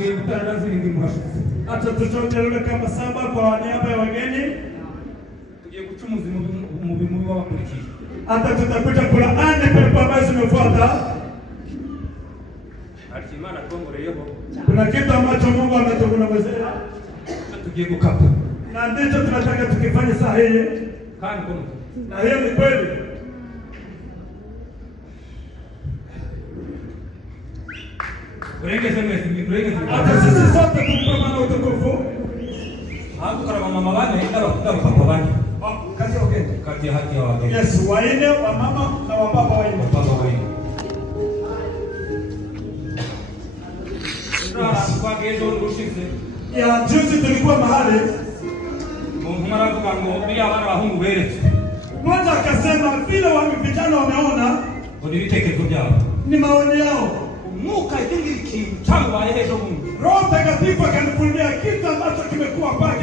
tugiye gutangaza ibindi mwashize. Acha tuchongelele kama saba kwa niaba ya wageni. Tugiye gucumuza mu bimu wabakurikiye. Hata tutakuja kulaani pepo ambazo zimefuata. Atimana tuongoreyeho. Kuna kitu ambacho Mungu ametukunamwezea. Tugiye gukapa. Na ndicho tunataka tukifanye saa hii. Kandi kono. Na hiyo ni kweli. Urengeze mwese. Hata sisi sote tumpamana utukufu. Hapo kama mama bane ndio papa bane. Kazi okay. Kati ya haki ya wageni. Yes, waine wa mama na wa baba waine. Baba waine. Kwa gezo ushitse. Ya juzi tulikuwa mahali. Mumara kuvuga ngo bia abana bahungu beretse. Mmoja akasema vile vijana wameona ngo ibitekerezo byabo. Ni maoni yao. Muka ikingi kintu cyabaye hejo Mungu. Roho Mtakatifu akanifunulia kitu ambacho kimekuwa kwake